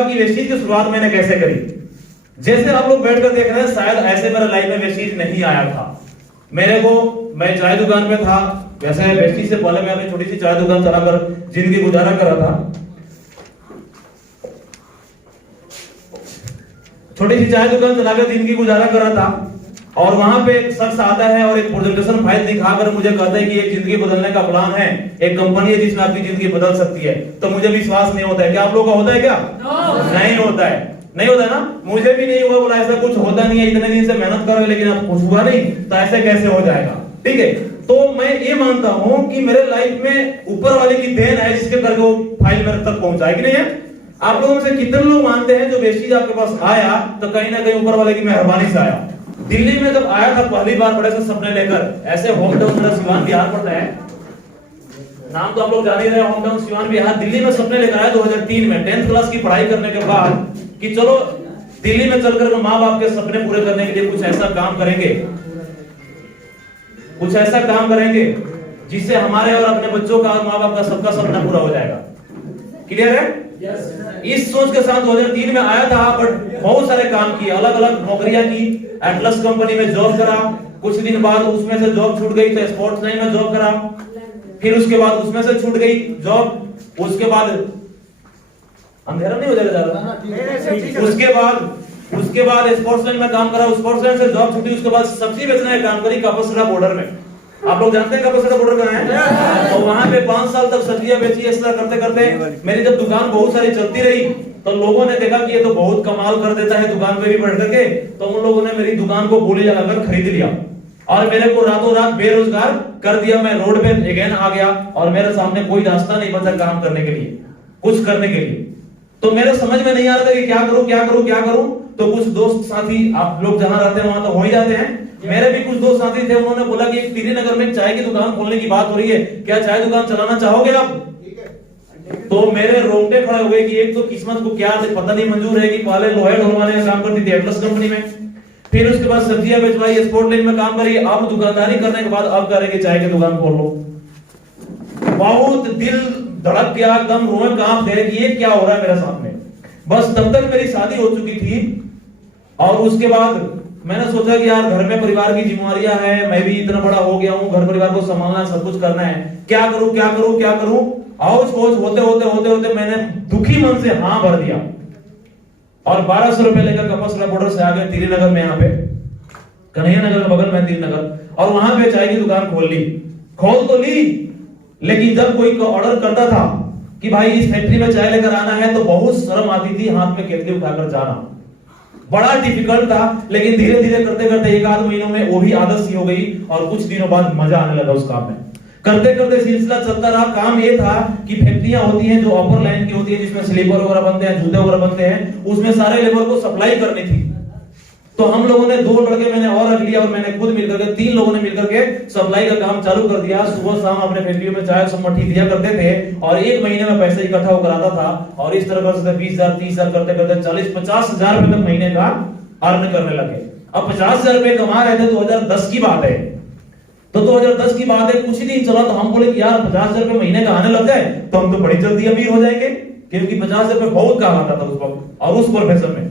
कि वेस्टीज की शुरुआत मैंने कैसे करी। जैसे आप लोग बैठकर देख रहे हैं, शायद ऐसे मेरे लाइफ में वेस्टीज नहीं आया था। मैं चाय दुकान पे था, वैसे वेस्टीज से पहले मैं अपनी छोटी सी चाय दुकान चलाकर जिंदगी गुजारा कर रहा था। छोटी सी चाय दुकान चलाकर जिंदगी गुजारा कर रहा था, और वहां पे एक शख्स आता है और एक प्रेजेंटेशन फाइल दिखाकर मुझे कहता है कि एक जिंदगी बदलने का प्लान है, एक कंपनी है जिसमें आपकी जिंदगी बदल सकती है। तो मुझे विश्वास नहीं होता है। क्या आप लोगों का होता है? क्या नहीं होता है? नहीं होता ना, मुझे भी नहीं हुआ। बोला ऐसा कुछ होता नहीं है, इतने दिन से मेहनत कर रहे लेकिन अब कुछ हुआ नहीं, तो ऐसे कैसे हो जाएगा? ठीक है, तो मैं ये मानता हूं कि मेरे लाइफ में ऊपर वाले की देन है, जिसके करके वो फाइल मेरे तक पहुंचाए कि नहीं है। आप लोगों में से कितने लोग मानते हैं जो वेस्टीज आपके पास आया तो कहीं ना कहीं ऊपर वाले की मेहरबानी से आया? दिल्ली में जब आया था पहली बार बड़े से सपने लेकर, ऐसे होम टाउन मेरा सिवान बिहार पड़ता है, नाम तो आप लोग जान ही रहे, होम टाउन सिवान बिहार। दिल्ली में सपने लेकर आया 2003 में 10th क्लास की पढ़ाई करने के बाद कि चलो दिल्ली में चलकर माँ बाप के सपने पूरे करने के लिए कुछ ऐसा काम करेंगे जिससे हमारे और अपने बच्चों का और माँ बाप का सबका सपना पूरा हो जाएगा। क्लियर है? इस सोच के साथ 2003 में आया था, बट बहुत सारे काम किए, अलग अलग नौकरियां की। एटलस कंपनी में जॉब करा, कुछ दिन बाद उसमें से जॉब छूट गई तो स्पोर्ट्स लाइन में जॉब करा, फिर उसके बाद उसमें से छूट गई जॉब, उसके बाद अंधेरा नहीं हो जाएगा ज्यादा, उसके बाद स्पोर्ट्स लाइन में काम करा, स्पोर्ट्स लाइन से जॉब छूटी, उसके बाद सब्जी बेचने का काम करी कपसरा बॉर्डर में। आप लोग जानते हैं कपसरा बॉर्डर कहां है? तो वहां पे 5 साल तक सब्जियां बेची। ऐसा करते करते मेरी जब दुकान बहुत सारी चलती रही तो लोगों ने देखा कि ये तो बहुत कमाल कर देता है दुकान पे भी बैठ करके, तो उन लोगों ने मेरी दुकान को बोली लगाकर खरीद लिया और मेरे को रातों रात बेरोजगार कर दिया। मैं रोड पे अगेन आ गया और मेरे सामने कोई रास्ता नहीं बचा काम करने के लिए, कुछ करने के लिए। तो मेरे समझ में नहीं आ रहा था कि क्या करूं। तो कुछ दोस्त साथी, आप लोग जहां रहते हैं वहां तो हो ही जाते हैं, मेरे भी कुछ दोस्त साथी थे, उन्होंने बोला कि एक तिरीनगर में चाय की दुकान खोलने की बात हो रही है, क्या चाय दुकान चलाना चाहोगे आप? तो मेरे रोंगटे खड़े हो गए कि एक तो किस्मत को क्या पता नहीं मंजूर है कि पहले लोहे ढोलवाने का काम करती थी एटलस कंपनी में, फिर उसके बाद सब्जियां बेचवाई, स्पोर्ट लाइन में काम करी, अब दुकानदारी करने के बाद अब करेंगे चाय की दुकान खोल लो। बहुत दिल धड़क गया, एकदम रोए कांप गए कि ये क्या हो रहा है मेरे सामने। बस तब तक मेरी शादी हो चुकी थी और उसके बाद मैंने सोचा कि यार घर में परिवार की जिम्मेदारियां हैं, मैं भी इतना बड़ा हो गया हूं, घर परिवार को संभालना, सब कुछ करना है, क्या करूं। औच होते मैंने दुखी मन से हाँ भर दिया और 1200 रुपए लेकर कपसरा बॉर्डर से आ गए तिरीनगर में, यहाँ पे कन्हैया नगर के बगल में तिरीनगर, और वहां पे चाय की दुकान खोल तो ली। लेकिन जब कोई को ऑर्डर करता था कि भाई इस फैक्ट्री में चाय लेकर आना है तो बहुत शर्म आती थी हाथ में केतली उठाकर जाना, बड़ा डिफिकल्ट था। लेकिन धीरे धीरे करते करते 1-8 महीनों में वो भी आदत सी हो गई और कुछ दिनों बाद मजा आने लगा उस काम में। करते करते सिलसिला चलता रहा। काम ये था कि फैक्ट्रियां होती हैं जो अपर लाइन की होती है, जिसमें स्लीपर वगैरह बनते हैं, जूते वगैरह बनते हैं, उसमें सारे लेबर को सप्लाई करनी थी। तो हम लोगों ने 2 लड़के मैंने और रख लिया और मैंने खुद मिलकर के 3 लोगों ने मिलकर के सप्लाई का काम चालू कर दिया। सुबह शाम अपने फैक्ट्री में चाय मट्टी दिया करते थे और 1 महीने में पैसे इकट्ठा होकर आता था और इस तरह से 20,000 30,000 करते करते 40-50,000 रुपए तक महीने का अर्न करने लगे। अब 50,000 रुपए कमा रहे थे, 2010 की बात है। तो 2010 की बात है, कुछ ही दिन चला तो हम बोले कि यार 50,000 रुपए महीने का आने लग जाए तो हम तो बड़ी जल्दी अमीर हो जाएंगे, क्योंकि 50,000 रुपए बहुत काम आता था उस वक्त और उस प्रोफेशन में,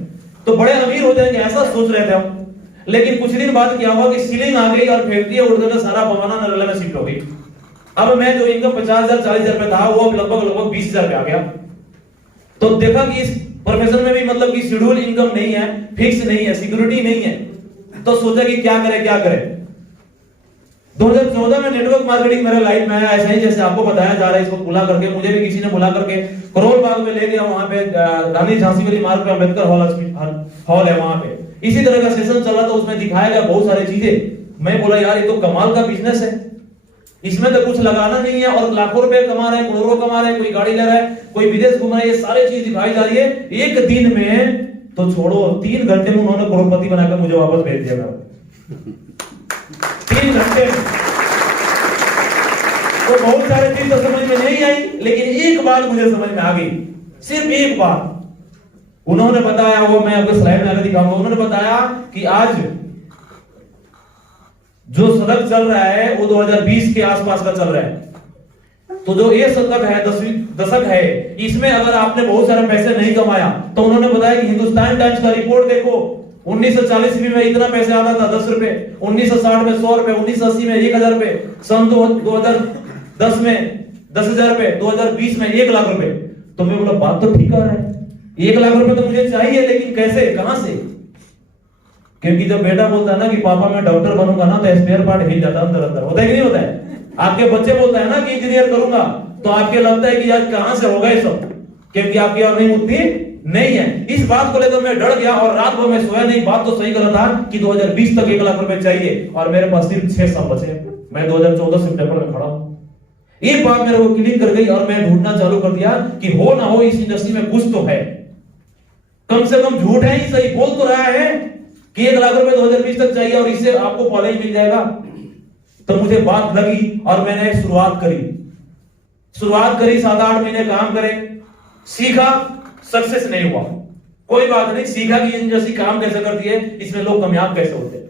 तो बड़े अमीर हो जाएंगे ऐसा सोच रहे थे हम। लेकिन कुछ दिन बाद क्या हुआ कि सीलिंग आ गई और फैक्ट्री उड़ गई, सारा बवाना नरेला में शिफ्ट हो गई। अब मैं जो इनकम 50,000 40,000 रुपए था वो अब लगभग 20,000 पे आ गया। तो देखा कि इस प्रोफेशन में भी मतलब कि शेड्यूल इनकम नहीं है, फिक्स नहीं है, सिक्योरिटी नहीं है। तो सोचा कि क्या करें। 2014 में नेटवर्क मार्केटिंग मेरे लाइफ में आया, ऐसा ही जैसे आपको बताया जा रहा है। इसको बुला करके मुझे भी किसी ने बुला करके करोल बाग में ले गया, वहां पे रानी झांसी वाली मार्ग पे अम्बेडकर हॉल है, वहां पे इसी तरह का सेशन चल रहा था। उसमें दिखाया गया बहुत सारी चीजें। मैं बोला यार ये तो कमाल का बिजनेस है, इसमें तो कुछ लगाना नहीं है और लाखों रुपए कमा रहे हैं, करोड़ों कमा रहे हैं, कोई गाड़ी ले रहा है, कोई विदेश घूम रहा है, ये सारी चीज दिखाई जा रही है। एक दिन में तो छोड़ो, 3 घंटे में उन्होंने करोड़पति बनाकर मुझे वापस भेज दिया। 3 घंटे में तो बहुत सारी चीज तो समझ में नहीं आई, लेकिन एक बात मुझे समझ में आ गई, सिर्फ एक बात। उन्होंने बताया, वो मैं आपको स्लाइड में आगे दिखाऊंगा, उन्होंने बताया कि आज जो सड़क चल रहा है वो 2020 के आसपास का चल रहा है। तो जो ये शतक है, दशक है, इसमें अगर आपने बहुत सारे पैसे नहीं कमाया तो उन्होंने बताया कि हिंदुस्तान टाइम्स का रिपोर्ट देखो, 1940 ईस्वी में इतना पैसे आता था 10 रुपए, 1960 में 100 रुपए, 1980 में 1000 रुपए, सन 2010 में 10,000 रुपए, 2020 में 1 लाख रुपए। तो मैं बोला बात तो ठीक है, 1 लाख रुपए तो मुझे चाहिए, लेकिन कैसे, कहां से? क्योंकि जब बेटा बोलता है ना कि पापा मैं डॉक्टर बनूंगा ना, तो स्पेयर पार्ट हिल जाता है अंदर अंदर, होता है कि नहीं होता है? आपके बच्चे बोलता है ना कि इंजीनियर करूंगा, तो आपके लगता है कि यार कहां से होगा ये सब, क्योंकि आपकी अर्निंग उतनी नहीं है। इस बात को लेकर मैं डर गया और रात भर मैं सोया नहीं। बात तो सही गलत था कि 2020 तक 1 लाख रुपए चाहिए और मेरे पास सिर्फ 6 साल बचे। मैं 2014 सितंबर में खड़ा हूं। ये बात मेरे को क्लिक कर गई और मैं ढूंढना चालू कर दिया कि हो ना हो इस इंडस्ट्री में कुछ तो है, कम से कम झूठ है ही सही, बोल तो रहा है कि 1 लाख रुपए 2020 तक चाहिए और इससे आपको कॉलेज मिल जाएगा। तो मुझे बात लगी और मैंने शुरुआत करी 7-8 महीने काम करे, सीखा, सक्सेस नहीं हुआ, कोई बात नहीं, सीखा कि इंडस्ट्री काम कैसे करती है, इसमें लोग कामयाब कैसे होते हैं।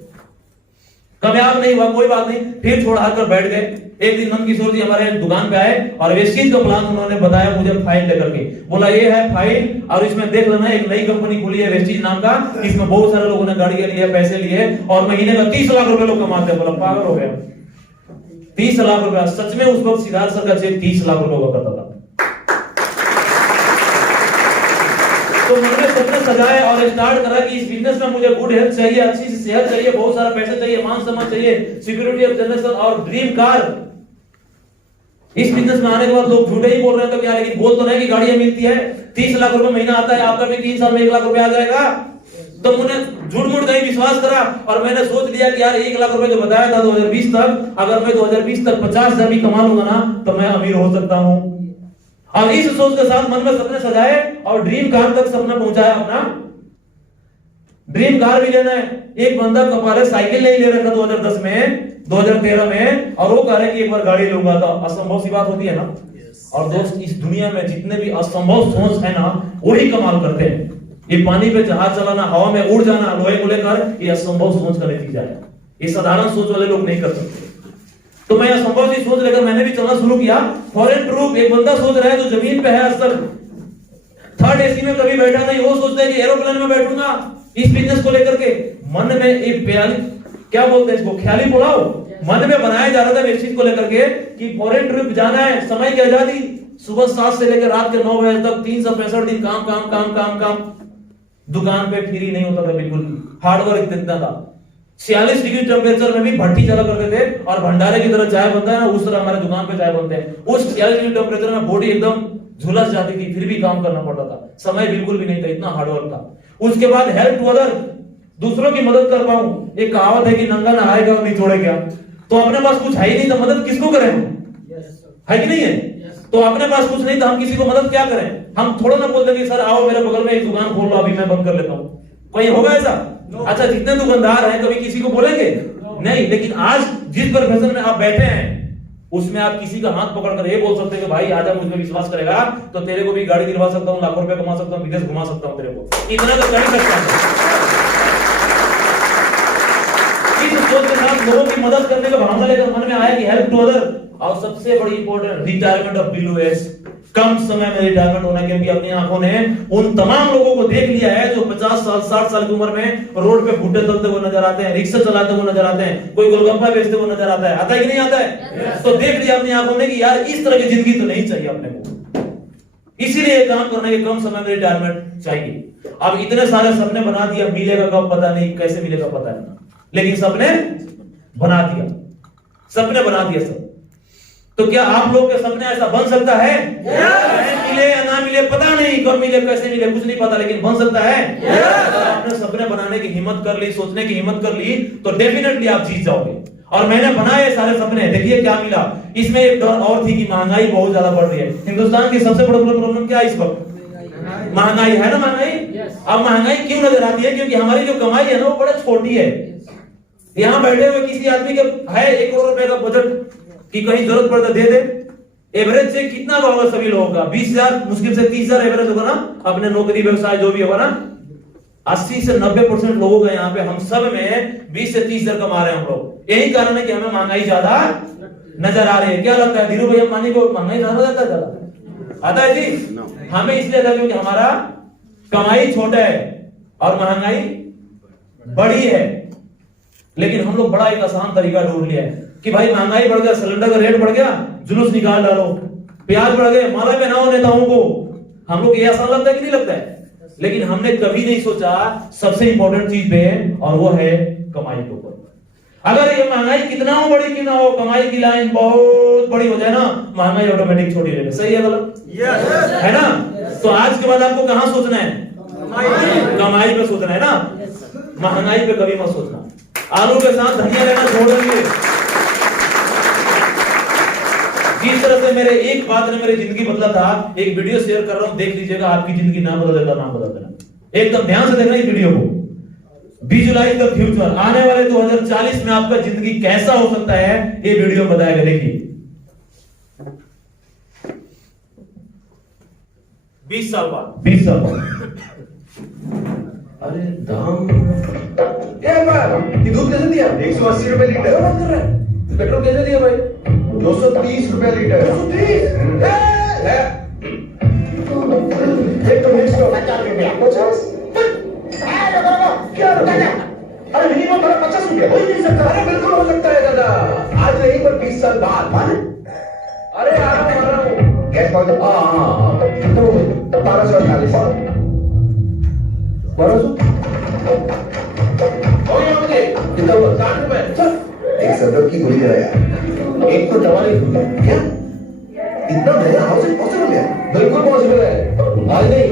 कामयाब नहीं हुआ, कोई बात नहीं, फिर छोड़ कर बैठ गए। एक दिन नंदकिशोर जी हमारे दुकान पे आए और वेस्टीज का प्लान उन्होंने बताया मुझे, फाइल लेकर के बोला ये है फाइल और इसमें देख लेना एक नई कंपनी खुली है वेस्टीज नाम का, इसमें बहुत सारे लोगों ने गाड़ियां ली है, पैसे लिए और महीने का 30 लाख रुपए लोग कमाते हैं। बोला पागल हो गया, 30 लाख रुपया? सच में उस वक्त सिद्धार्थ सर का चेक 30 लाख रुपए का करता था। तो मैंने सपने सजाए और स्टार्ट करा कि इस बिजनेस में मुझे गुड हेल्थ चाहिए, अच्छी सी सेहत चाहिए, बहुत सारा पैसे चाहिए, मान सम्मान चाहिए, सिक्योरिटी ऑफ जनरेशन और ड्रीम कार। इस बिजनेस में आने के बाद लोग झूठे ही बोल रहे हैं तो क्या, लेकिन बोल तो रहे कि गाड़ियां मिलती है, 30 लाख रुपए महीना आता है, आपका भी 3 साल में 1 लाख रुपए आ जाएगा। तो मैंने झूठ मूठ कहीं विश्वास करा और मैंने सोच लिया कि यार 1 लाख रुपए जो बताया था 2020 तक, अगर मैं 2020 तक 50,000 भी कमा लूंगा ना तो मैं अमीर हो सकता हूं। और इस सोच के साथ मन में सपने सजाए और ड्रीम कार तक सपना पहुंचाया अपना। ड्रीम कार भी लेना है। एक बंदा कपाले साइकिल नहीं ले रहा था 2010 में, 2013 में, और वो कह रहे कि एक बार गाड़ी लूंगा, तो असंभव सी बात होती है ना। और दोस्त इस दुनिया में जितने भी असंभव सोच है ना वही कमाल करते हैं। ये पानी पे जहाज चलाना, हवा में उड़ जाना लोहे को लेकर, ये असंभव सोच का नतीजा है। ये साधारण सोच वाले लोग नहीं कर सकते। तो मैं असंभव सी सोच लेकर मैंने भी चलना शुरू किया। फॉरेन ट्रूप, एक बंदा सोच रहा है जो जमीन पे है, आज तक 3rd AC में कभी बैठा नहीं, वो सोचता है कि एरोप्लेन में बैठूंगा। इस बिजनेस को लेकर के मन में एक क्या बोलते हैं इसको, ख्याली पुलाव मन में बनाया जा रहा था इस चीज को लेकर के कि फॉरेन ट्रिप जाना है, समय की आजादी, सुबह 7 से लेकर रात के 9 बजे तक 365 दिन काम काम काम काम काम। दुकान पे फ्री नहीं होता था बिल्कुल, हार्डवर्क इतना था। 46 डिग्री टेम्परेचर में भी भट्टी चला करते थे और भंडारे की तरह चाय बनता है ना, उस तरह हमारे दुकान पे चाय बनते हैं। उस 46 डिग्री टेम्परेचर में बॉडी एकदम झुलस जाती थी, फिर भी काम करना पड़ता था। समय बिल्कुल भी नहीं था, इतना हार्डवर्क था। उसके बाद हेल्प टू अदर, दूसरों की मदद कर पाऊं। एक कहावत है कि नंगा नहाएगा और निचोड़े क्या। तो अपने पास कुछ है ही नहीं तो मदद किसको करें हम, है कि नहीं है? तो अपने पास कुछ नहीं तो हम किसी को मदद क्या करें? हम थोड़ा ना बोलते कि सर आओ मेरे बगल में एक दुकान खोल लो, अभी मैं बंद कर लेता हूं। कोई होगा ऐसा? अच्छा, जितने दुकानदार हैं कभी किसी को बोलेंगे नहीं। लेकिन आज जिस प्रोफेशन में आप बैठे हैं उसमें आप किसी का हाथ पकड़कर ये बोल सकते हैं कि भाई आजा, मुझ में विश्वास करेगा तो तेरे को भी गाड़ी दिलवा सकता हूं, लाखों रुपए कमा सकता हूं, विदेश घुमा सकता हूं तेरे को। इतना तो कर सकता हूं। इस सोच के साथ लोगों की मदद करने का भावना लेकर मन में आया कि हेल्प टू अदर। और सबसे बड़ी important, retirement of below age, कम समय में रिटायरमेंट होना। क्योंकि अपनी आंखों ने उन तमाम लोगों को देख लिया है जो 50 साल 60 साल की उम्र में रोड पे भुट्टे तलते हुए नजर आते हैं, रिक्शा चलाते हुए नजर आते हैं, कोई गोलगप्पा बेचते हुए नजर आता है। आता है कि नहीं आता है? तो देख लिया अपनी आंखों ने कि यार इस तरह की जिंदगी तो नहीं चाहिए अपने को, इसीलिए काम करने के कम समय में रिटायरमेंट चाहिए। अब इतने सारे सपने बना दिया, मिलेगा कब पता नहीं, कैसे मिलेगा पता नहीं, लेकिन सपने बना दिया, सपने बना दिया सब। तो क्या आप लोग के सपने ऐसा बन सकता है? मिले या ना मिले पता नहीं, कब मिले कैसे मिले कुछ नहीं पता, लेकिन बन सकता है। अगर आपने सपने बनाने की हिम्मत कर ली, सोचने की हिम्मत कर ली, तो डेफिनेटली आप जीत जाओगे। और मैंने बनाए सारे सपने, देखिए क्या मिला। इसमें एक डर और थी कि महंगाई बहुत ज्यादा बढ़ रही है। हिंदुस्तान की सबसे बड़ा प्रॉब्लम क्या है इस वक्त? महंगाई है ना, महंगाई। अब महंगाई क्यों नजर आती है? क्योंकि हमारी जो कमाई है ना वो बड़ा छोटी है। यहाँ बैठे हुए किसी आदमी के है 1 करोड़ रुपए का बजट कि कहीं जरूरत पड़े तो दे दे। एवरेज चेक कितना होगा सभी लोगों का? 20,000, मुश्किल से 30,000 एवरेज होगा ना, अपने नौकरी व्यवसाय जो भी होगा ना। 80 से 90% लोगों का यहाँ पे, हम सब में 20 से 30,000 कमा रहे हैं हम लोग। यही कारण है कि हमें महंगाई ज्यादा नजर आ रही है। क्या लगता है धीरू भाई अंबानी को महंगाई ज्यादा आता है? ज्यादा आता है जी? हमें इसलिए आता है क्योंकि हमारा कमाई छोटा है और महंगाई बड़ी है। लेकिन हम लोग बड़ा एक आसान तरीका ढूंढ लिया है कि भाई महंगाई बढ़ गया, सिलेंडर का रेट बढ़ गया, जुलूस निकाल डालो, प्याज बढ़ गए, माला पहनाओ नेताओं को। हम लोग ये आसान लगता है कि नहीं लगता है? लेकिन हमने कभी नहीं सोचा सबसे इंपॉर्टेंट चीज पे, और वो है कमाई के ऊपर। अगर ये महंगाई कितना हो बड़ी क्यों ना हो, कमाई की लाइन बहुत बड़ी हो जाए ना, महंगाई ऑटोमेटिक छोटी हो जाएगी। सही है गलत? है ना? तो आज के बाद आपको कहां सोचना है? कमाई पे सोचना है ना, महंगाई पे कभी मत सोचना। आलू के साथ धनिया लेना छोड़ देंगे। जिस तरह से मेरे एक बात ने मेरी जिंदगी बदला था, एक वीडियो शेयर कर रहा हूं, देख लीजिएगा, आपकी जिंदगी ना बदल देता, ना बदल देना। एकदम ध्यान से देखना इस वीडियो को। विजुअलाइज द फ्यूचर, आने वाले 2040 में आपका जिंदगी कैसा हो सकता है, ये वीडियो बताएगा। देखिए 20 साल बाद, 20 साल बाद। अरे दाम दूध कैसे दिया? 180 रुपए लीटर। बात कर रहा है? पेट्रोल कैसे दिया भाई? 230 रुपए लीटर। 230 एक तो मिक्स करो 50 रुपया 50। क्या अरे मिनिमम 50 रुपया हो ही नहीं सकता। अरे बिल्कुल हो सकता है दादा, आज नहीं पर 20 साल बाद। अरे आ रहा हूँ गैस पाउच। हाँ 1248 कितना हुआ? 60 रुपए। एक सदर की गोली दे रहा यार, एक तो दवा नहीं। क्या इतना महंगा? हाउ इज इट पॉसिबल है? बिल्कुल पॉसिबल है, आज नहीं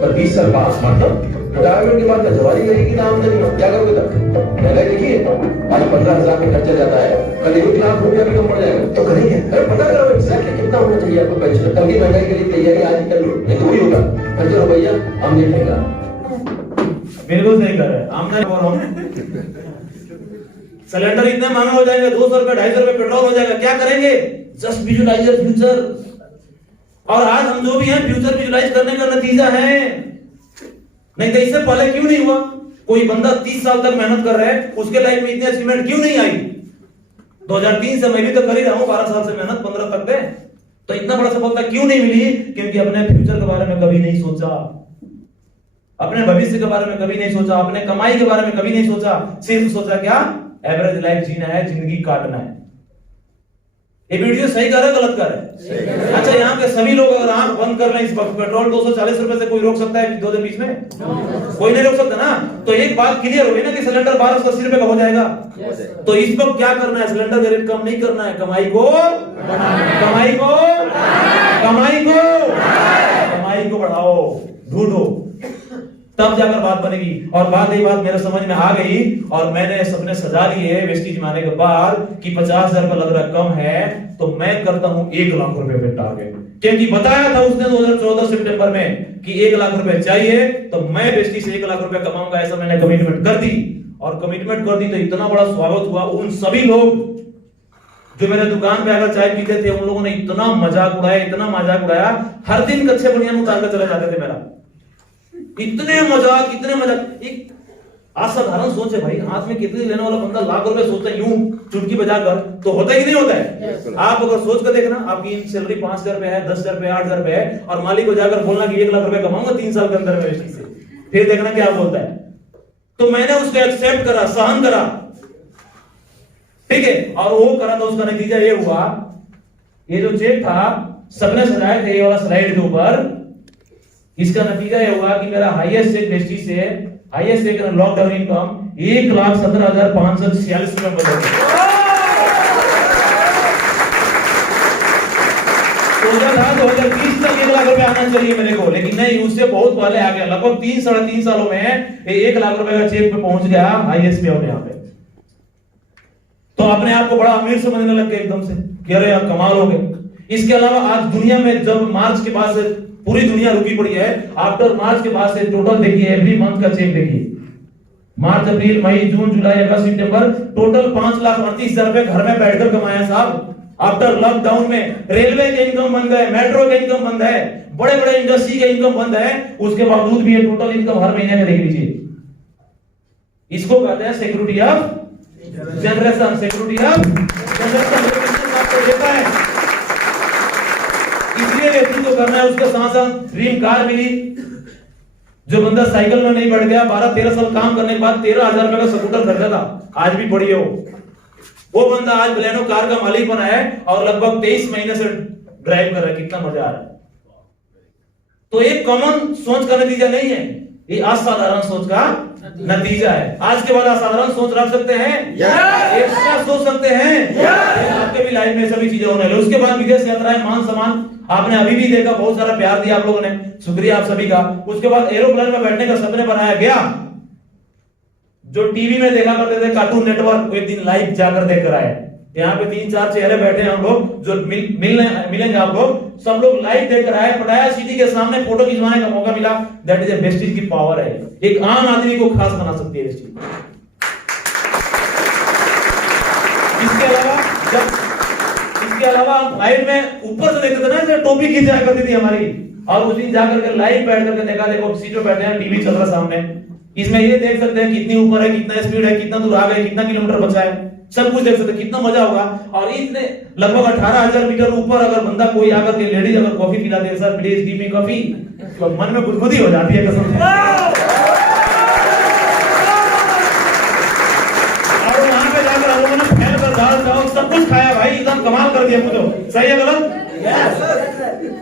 पर 20 साल बाद। मतलब रिटायरमेंट के बाद जवानी लगेगी ना आमदनी, क्या करोगे तब? महंगाई देखिए, आज 15,000 में खर्चा जाता है, कल 1 लाख रुपया भी कम पड़ जाएगा। तो करेंगे? अरे पता करो एग्जैक्टली कितना होना चाहिए आपको पेंशन। कल की महंगाई के लिए तैयारी आज ही कर लो, नहीं तो वही होगा खर्चा रुपया हम देखेगा। बिल्कुल सही कर रहे हैं। आमदनी बोल रहा हूं, सिलेंडर इतने महंगा हो जाएंगे, 200 रुपए 250 रुपए पेट्रोल हो जाएगा, क्या करेंगे? Just visualise your future. और आज हम जो भी हैं फ्यूचर विजुअलाइज करने का नतीजा है। नहीं तो इससे पहले क्यों नहीं हुआ? कोई बंदा 30 साल तक मेहनत कर रहा है, उसके लाइफ में इतनी अचीवमेंट क्यों नहीं आई? 2003 से मैं भी तो कर ही रहा हूं, 12 साल से मेहनत, 15 तक पे, तो इतना बड़ा सफलता क्यों नहीं मिली? क्योंकि अपने फ्यूचर के बारे में कभी नहीं सोचा, अपने भविष्य के बारे में कभी नहीं सोचा, अपने कमाई के बारे में कभी नहीं सोचा। सिर्फ सोचा क्या? एवरेज लाइफ जीना है, जिंदगी काटना है। ये वीडियो सही कर रहा है गलत कर रहा है? अच्छा यहाँ के सभी लोग अगर आंख बंद कर रहे हैं इस वक्त, पेट्रोल 240 रुपए से कोई रोक सकता है 2 दिन बीच में? कोई नहीं रोक सकता ना। तो एक बात क्लियर हो गई ना कि सिलेंडर 1280 रुपए का हो जाएगा। तो इस वक्त क्या करना है? सिलेंडर का रेट कम नहीं करना है, कमाई को बढ़ाओ, ढूंढो, तब जाकर बात बनेगी। और बात यही बात मेरे समझ में आ गई और मैंने सपने सजा लिए वेस्टीज में आने के बाद कि 50,000 रुपए लग रहा कम है, तो मैं करता हूं 1 लाख रुपए पे टारगेट। क्योंकि बताया था उसने 2014 सितंबर में कि 1 लाख रुपए चाहिए, तो मैं वेस्टीज से 1 लाख रुपए कमाऊंगा, ऐसा मैंने कमिटमेंट कर दी। और कमिटमेंट कर दी तो इतना बड़ा स्वागत हुआ। उन सभी लोग जो मेरे दुकान पे आकर चाय पीते थे, उन लोगों ने इतना मजाक उड़ाया, इतना मजाक उड़ाया, हर दिन कच्चे बनियान उतार कर चले जाते थे मेरा। इतने मजाक। एक असाधारण सोच है भाई, हाथ में कितनी लेने वाला बंदा लाख रुपए सोचता है यूं चुटकी बजाकर, तो होता ही नहीं होता है। आप अगर सोच कर देखना, आपकी सैलरी 5,000 रुपए है, 10,000 रुपए, 8,000 रुपए है, और मालिक को जाकर बोलना कि 1 लाख रुपए कमाऊंगा 3 साल के अंदर में इसी से, फिर देखना क्या बोलता है। तो मैंने उसको एक्सेप्ट करा, सहन करा, ठीक है, और वो करा तो उसका नतीजा ये हुआ, ये जो चेक था सबने सजाए थे ये वाला स्लाइड के ऊपर, इसका नतीजा ये हुआ कि मेरा हाईएस्ट चेक वेस्टीज से, हाईएस्ट चेक लॉकडाउन इनकम 1,17,546 रुपए बदल गया। सोचा था 2030 तक 1 लाख रुपए आना चाहिए मेरे को, लेकिन नहीं, उससे बहुत पहले आ गया। लगभग 3-3.5 सालों में 1 लाख रुपए का चेक पे पहुंच गया हाईएस्ट पे यहाँ पे। तो अपने आप को बड़ा अमीर समझने लग गए एकदम से कि अरे यार कमाल हो गए। इसके अलावा आज दुनिया में जब मार्च के बाद से पूरी दुनिया रुकी पड़ी है, आफ्टर मार्च के बाद से टोटल देखिए एवरी मंथ का चेक देखिए, मार्च, अप्रैल, मई, जून, जुलाई, अगस्त, सितंबर, टोटल 5,38,000 रुपए घर में बैठकर कमाया साहब। आफ्टर लॉकडाउन में रेलवे के इनकम बंद है, मेट्रो के इनकम बंद है, बड़े बड़े इंडस्ट्री के इनकम बंद है, उसके बावजूद भी ये टोटल इनकम हर महीने में देख लीजिए। इसको कहते हैं security of generation, security of generation. आपको देखा है, इसलिए नेतृत्व करना है। उसके साथ साथ ड्रीम कार मिली। जो बंदा साइकिल में नहीं बढ़ गया, 12-13 साल काम करने के बाद 13,000 रुपए का स्कूटर खरीदा था, आज भी पड़ी है वो बंदा आज बलेनो कार का मालिक बना है और लगभग 23 महीने से ड्राइव कर रहा है। कितना मजा आ रहा है। तो एक कॉमन सोच का नतीजा नहीं है, ये असाधारण सोच का नतीजा है। आज के बाद असाधारण सोच रख सकते हैं, एक्स्ट्रा सोच सकते हैं, आपके भी लाइफ में सभी चीजें होने लगी। उसके बाद विदेश यात्राएं, मान सम्मान आपने अभी भी देखा, बहुत सारा प्यार दिया आप लोगों ने, शुक्रिया आप सभी का। उसके बाद एरोप्लेन में बैठने का सपने बनाया गया। जो टीवी में देखा करते थे कार्टून नेटवर्क, एक दिन लाइव जाकर देखकर आए। यहाँ पे 3-4 चेहरे बैठे हैं हम लोग, जो मिलेंगे आप लोग, सब लोग लाइव देखकर आए। पटाया सिटी के सामने फोटो खिंचवाने का मौका मिला। दैट इज ए वेस्टिज की पावर है, एक आम आदमी को खास बना सकती है वेस्टिज। इसके अलावा हम लाइव में ऊपर से देखते थे ना, जैसे टोपी खींच जाया करती थी हमारी, और उस दिन जाकर के लाइव बैठ करके देखा, देखो सीट पे बैठे हैं, टीवी चल रहा सामने, इसमें ये देख सकते हैं कितनी ऊपर है, कितना स्पीड है, कितना दूर आ गए, कितना किलोमीटर बचा है, सब कुछ देख सकते हैं। कितना मजा होगा। और इतने लगभग 18,000 मीटर ऊपर अगर बंदा कोई आकर के लेडीज अगर कॉफी पिलाते हैं, sir please give me coffee, तो मन में गुदगुदी हो जाती है कसम से। और वहां पे जाकर हम लोगों ने फैल कर दाल चावल सब कुछ खाया भाई, एकदम कमाल कर दिया मुझे। सही है गलत?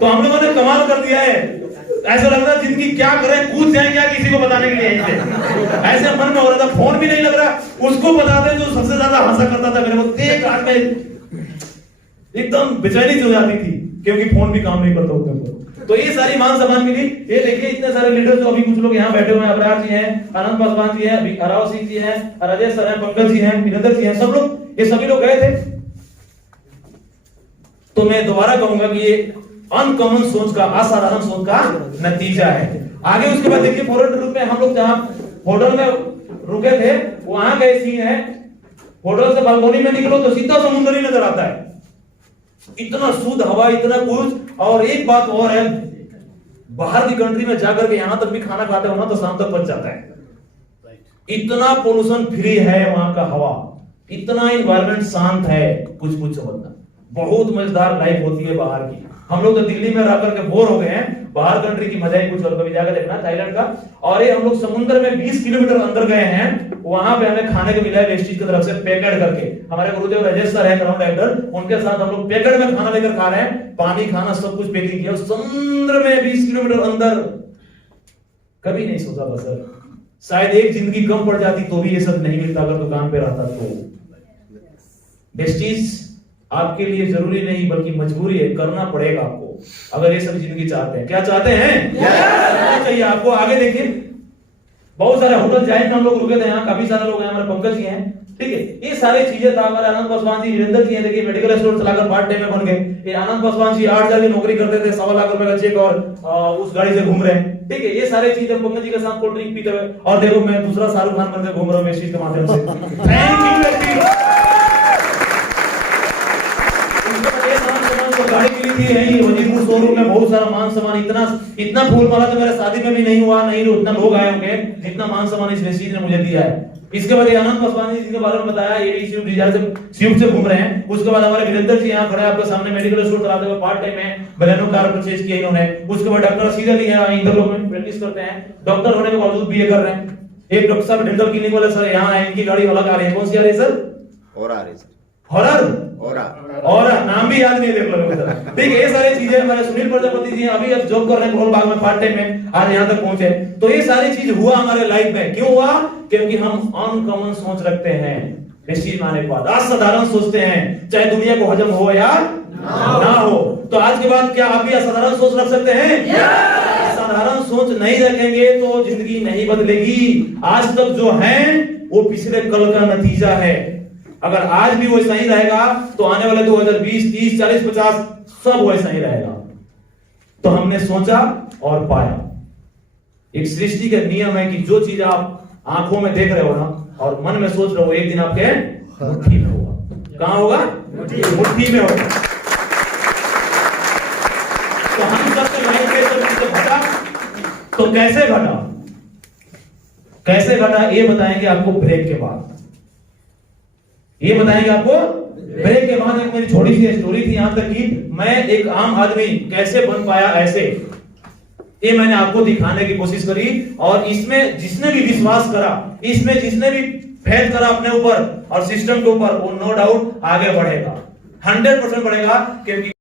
तो हम लोगों ने कमाल कर दिया है। ऐसा लग रहा है जिंदगी क्या करें, कूद जाएं क्या किसी को बताने के लिए यहीं से। ऐसे मन में हो रहा था, फोन भी नहीं लग रहा, उसको बताते जो सबसे ज्यादा हंसा करता था मेरे को देख रात में, एकदम बेचैनी सी हो जाती थी क्योंकि फोन भी काम नहीं करता होता। तो ये सारी मान सम्मान मिली। ये देखिए इतने सारे लीडर जो अभी कुछ लोग यहाँ बैठे हुए हैं, अबरार जी हैं, आनंद पासवान जी हैं, हराव सिंह जी हैं, राजेश सर हैं, पंकज जी हैं, वीरेंद्र जी हैं, सब लोग, ये सभी लोग गए थे। तो मैं दोबारा कहूंगा कि ये अनकॉमन सोच का, असाधारण सोच का नतीजा है। आगे उसके बाद देखिए फॉरन ट्रिप में हम लोग जहां होटल में रुके थे, वहां गए सीन है, होटल से बालकनी में निकलो तो सीधा समुद्र ही नजर आता है। इतना शुद्ध हवा, इतना कुछ। और एक बात और है, बाहर की कंट्री में जाकर के यहां तक भी खाना खाते हो ना तो शाम तक पच जाता है। इतना पोल्यूशन फ्री है वहां का हवा, इतना इन्वायरमेंट शांत है, कुछ समझना। बहुत मजेदार लाइफ होती है बाहर की। हम लोग तो दिल्ली में रह करके बोर हो गए हैं, बाहर कंट्री की मजा ही कुछ और। कभी जाकर देखना थाईलैंड का। और ये हम लोग समुद्र में 20 किलोमीटर अंदर गए हैं, वहां पे हमें खाने को मिला है वेस्टिज की तरफ से पैकेट करके। हमारे गुरुदेव राजेश सर है ग्राउंड एक्टर, उनके साथ हम लोग पैकेट में खाना लेकर खा रहे हैं, पानी खाना सब कुछ पैकिंग किया। समुद्र में 20 किलोमीटर अंदर, कभी नहीं सोचा था सर, शायद एक जिंदगी कम पड़ जाती तो भी ये सब नहीं मिलता अगर दुकान पे रहता तो। वेस्टिज आपके लिए जरूरी नहीं बल्कि मजबूरी है, करना पड़ेगा आपको अगर ये सब जिंदगी चाहते हैं। क्या चाहते हैं? चाहिए आपको। आगे देखिए, बहुत सारे होटल जाए हम लोग रुके थे, यहाँ काफी सारे लोग हैं, हमारे पंकज जी हैं, ठीक है। ये सारी चीजें था। हमारे आनंद पासवान जी, वीरेंद्र जी हैं, देखिए मेडिकल स्टोर चलाकर पार्ट टाइम में बन गए। ये आनंद पासवान जी 8,000 की नौकरी करते थे, 1.25 लाख रुपए का चेक और उस गाड़ी से घूम रहे हैं, ठीक है। ये सारी चीजें पंकज जी के साथ कोल्ड ड्रिंक पीते हुए, और देखो मैं दूसरा शाहरुख खान बनकर घूम रहा हूँ इस चीज के माध्यम से। Thank you. गाड़ी मिली थी यही वजीरपुर शोरूम में, बहुत सारा मान सम्मान, इतना फूल माला तो मेरे शादी में भी नहीं हुआ, नहीं उतना लोग आए होंगे जितना मान सम्मान इस वेस्टिज ने मुझे दिया है। इसके बाद आनंद पासवान जी के बारे में बताया, ये भी स्विफ्ट डिजायर से स्विफ्ट से घूम रहे हैं। उसके बाद हमारे वीरेंद्र जी यहाँ खड़े आपके सामने, मेडिकल स्टोर चलाते हुए पार्ट टाइम में बलेनो कार परचेज किया इन्होंने। उसके बाद डॉक्टर सीधे जी हैं, इंदौर लोग में प्रैक्टिस करते हैं, डॉक्टर होने के बावजूद बीए कर रहे हैं। एक डॉक्टर साहब डेंटल क्लिनिक वाले सर यहाँ है, इनकी गाड़ी अलग आ रही है। कौन सी आ रही है सर? और आ रही सर, और नाम भी याद नहीं, देख लो। ठीक है, ये सारी चीजें हमारे सुनील प्रजापति जी अभी अब जॉब कर रहे हैं करोल बाग में पार्ट टाइम में, आज यहाँ तक पहुंचे। तो ये सारी चीज हुआ हमारे लाइफ में। क्यों हुआ? क्योंकि हम अनकॉमन सोच रखते हैं। वेस्टिज आने के बाद असाधारण सोचते हैं, चाहे दुनिया को हजम हो या ना हो। तो आज के बाद क्या आप भी असाधारण सोच रख सकते हैं? साधारण सोच नहीं रखेंगे तो जिंदगी नहीं बदलेगी। आज तक जो है वो पिछले कल का नतीजा है। अगर आज भी वैसा ही रहेगा तो आने वाले 2020, 30, 40, 50 सब वैसा ही रहेगा। तो हमने सोचा और पाया। एक सृष्टि का नियम है कि जो चीज आप आंखों में देख रहे हो ना और मन में सोच रहे हो, एक दिन आपके मुट्ठी में होगा। कहां होगा? मुट्ठी में होगा। तो हम सबके लाइफ में जब चीजें घटा तो कैसे घटा, कैसे घटा ये बताएंगे आपको ब्रेक के बाद। ये बताएंगे आपको ब्रेक के बाद एक मेरी छोटी सी स्टोरी थी यहां तक कि मैं एक आम आदमी कैसे बन पाया ऐसे, ये मैंने आपको दिखाने की कोशिश करी। और इसमें जिसने भी विश्वास करा, इसमें जिसने भी फेथ करा अपने ऊपर और सिस्टम के ऊपर, वो नो डाउट आगे बढ़ेगा, 100% बढ़ेगा। क्योंकि